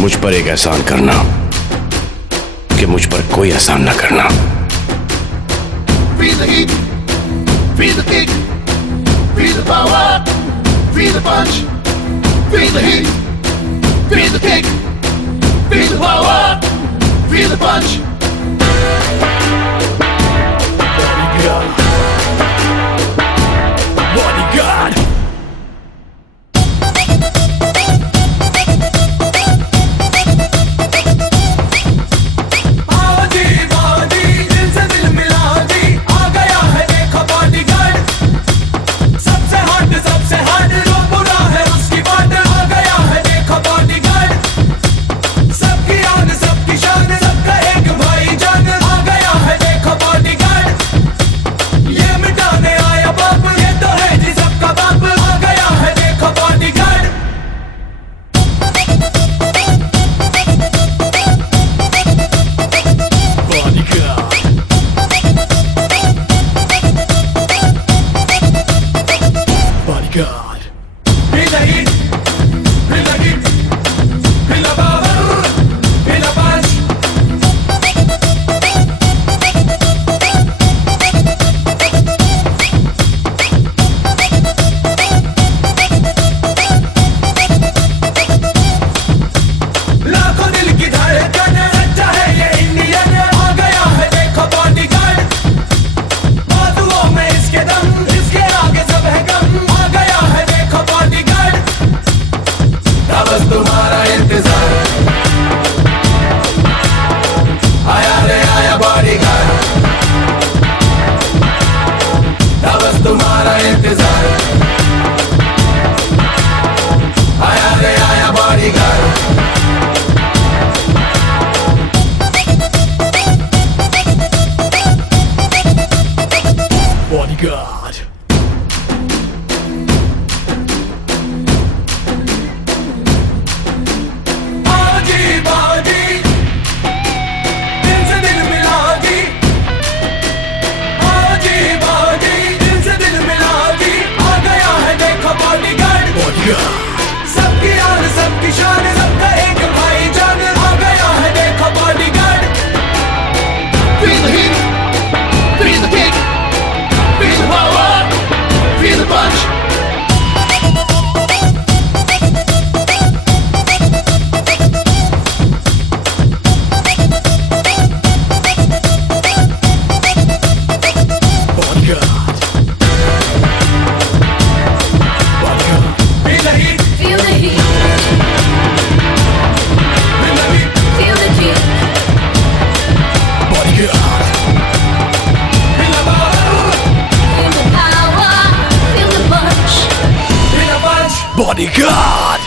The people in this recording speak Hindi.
मुझ पर एक एहसान करना कि मुझ पर कोई एहसान ना करना। Feel the heat, feel the kick, feel the power, feel the punch. Feel the heat, feel the kick, feel the power, feel the punch. Bodyguard, bodyguard. God. Feel the heat, feel the heat, feel the power, feel the punch. लाखों दिल की धड़कन रचा है ये इंडियन, आ गया है देखो बॉडीगार्ड। बाजुओं में इसके दम, इसके आगे सब है कम। बस तुम्हारा इंतजार, आया रे आया बॉडीगार्ड। बस तुम्हारा इंतजार, आया रे आया बॉडीगार्ड। बॉडीगार्ड सबकी आन सबकी शान, सबका एक भाईजान, आ गया है देखो bodyguard. Feel the heat, feel the kick, feel the power, feel the punch. Bodyguard!